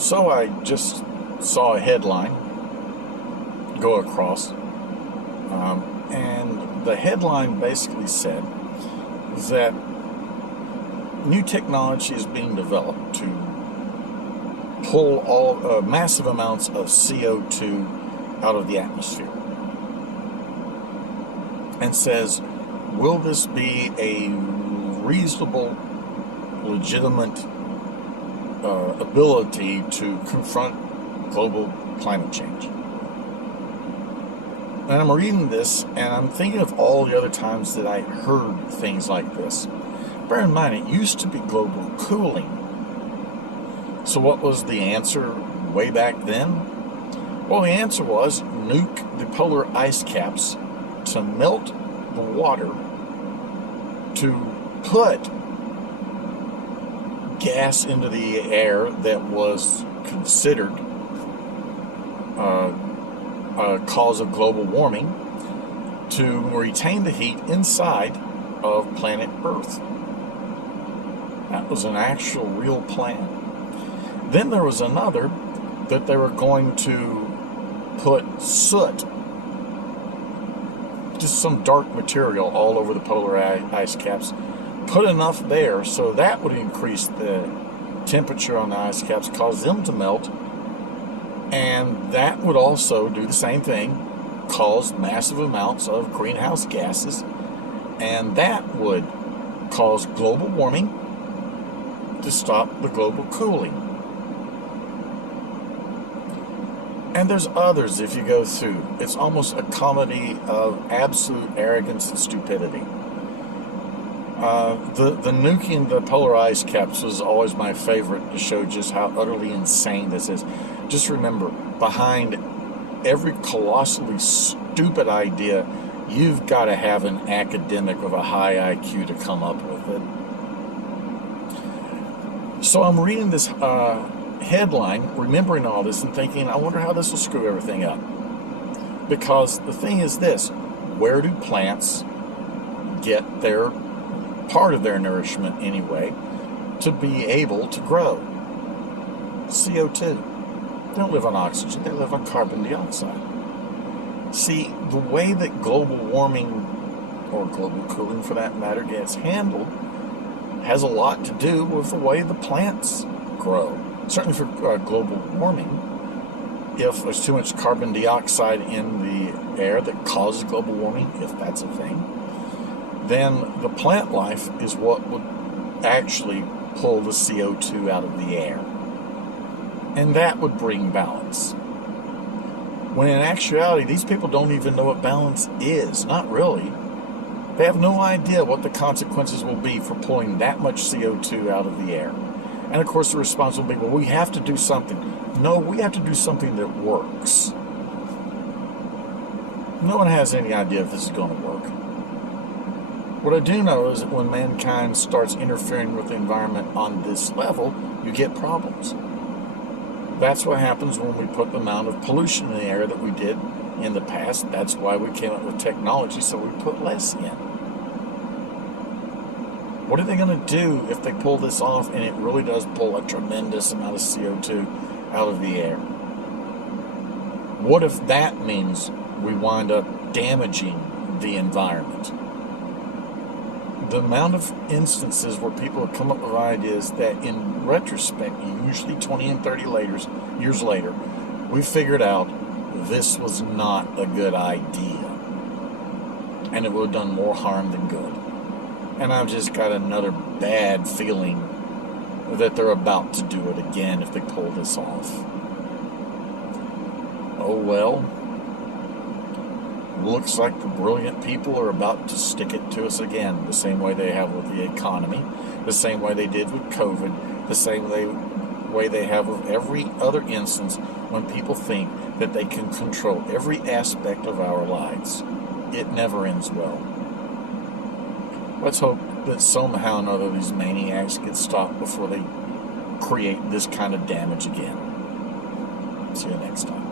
So I just saw a headline go across, and the headline basically said that new technology is being developed to pull all massive amounts of CO2 out of the atmosphere, and says, will this be a reasonable, legitimate ability to confront global climate change? And I'm reading this and I'm thinking of all the other times that I heard things like this. Bear in mind, it used to be global cooling. So what was the answer way back then? Well, the answer was nuke the polar ice caps to melt the water to put gas into the air that was considered a cause of global warming to retain the heat inside of planet Earth. That was an actual real plan. Then there was another that they were going to put soot, just some dark material, all over the polar ice caps, put enough there so that would increase the temperature on the ice caps, cause them to melt, and that would also do the same thing, cause massive amounts of greenhouse gases, and that would cause global warming to stop the global cooling. And there's others if you go through. It's almost a comedy of absolute arrogance and stupidity. The nuking the polar ice caps was always my favorite to show just how utterly insane this is. Just remember, behind every colossally stupid idea, you've got to have an academic of a high IQ to come up with it. So I'm reading this headline, remembering all this and thinking, I wonder how this will screw everything up. Because the thing is this, where do plants get their part of their nourishment anyway to be able to grow? CO2. They don't live on oxygen, they live on carbon dioxide. See, the way that global warming, or global cooling for that matter, gets handled has a lot to do with the way the plants grow. Certainly for global warming, if there's too much carbon dioxide in the air that causes global warming, if that's a thing, then the plant life is what would actually pull the CO2 out of the air. And that would bring balance. When in actuality, these people don't even know what balance is. Not really. They have no idea what the consequences will be for pulling that much CO2 out of the air. And of course the response will be, well, we have to do something. No, we have to do something that works. No one has any idea if this is going to work. What I do know is that when mankind starts interfering with the environment on this level, you get problems. That's what happens when we put the amount of pollution in the air that we did in the past. That's why we came up with technology, so we put less in. What are they going to do if they pull this off and it really does pull a tremendous amount of CO2 out of the air? What if that means we wind up damaging the environment? The amount of instances where people have come up with ideas that in retrospect, usually 20 and 30 years later, we figured out this was not a good idea. And it would have done more harm than good. And I've just got another bad feeling that they're about to do it again if they pull this off. Oh well. Looks like the brilliant people are about to stick it to us again, the same way they have with the economy, the same way they did with COVID, the same way they have with every other instance when people think that they can control every aspect of our lives. It never ends well. Let's hope that somehow or another these maniacs get stopped before they create this kind of damage again. See you next time.